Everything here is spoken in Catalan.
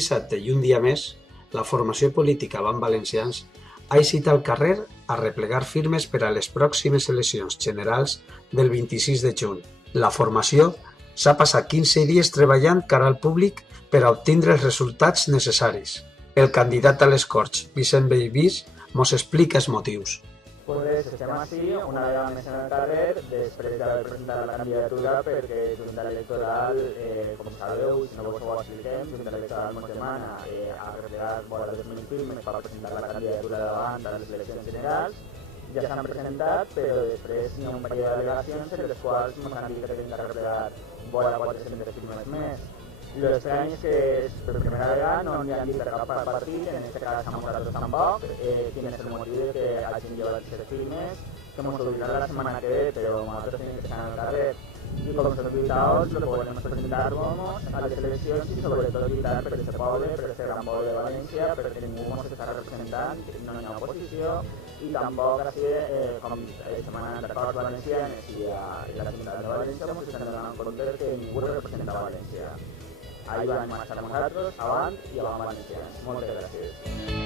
dissabte i un dia més, la formació política Van Valencians ha eixit al carrer a replegar firmes per a les pròximes eleccions generals del 26 de juny. La formació s'ha passat 15 dies treballant cara al públic per a obtindre els resultats necessaris. El candidat a les Corts, Vicent Bellvís, mos explica els motius. Estem així una vegada més en el carrer després d'haver presentat la candidatura perquè Junta Electoral, com sabeu, si no vos ho expliquem, Junta Electoral ens demana a replegar vora 2.000 firmes per presentar la candidatura davant a les eleccions generals. Ja s'han presentat, però després hi ha un període d'al·legacions en les quals ens han dit que hem de replegar vora 400 firmes més. L'estrany és que per primera vegada no n'hi han dit per cap partit, en aquest cas a nosaltres tampoc, quin és el motiu que hagin llevat aquestes firmes, que ens ho diran la setmana que ve, però nosaltres tenim que estar al carrer. I com som lluitadors, lo podem presentar-nos a les eleccions i sobretot lluitar per aquest poble, per aquest gran poble de València, perquè ningú ens està representant, no hi ha oposició, i tampoc així, com demanen les Corts Valencianes i la Junta de València, ens estan donant compte que ningú representa València. Ahí van a estar nosaltres, avant i avant Valencians. Moltes gràcies.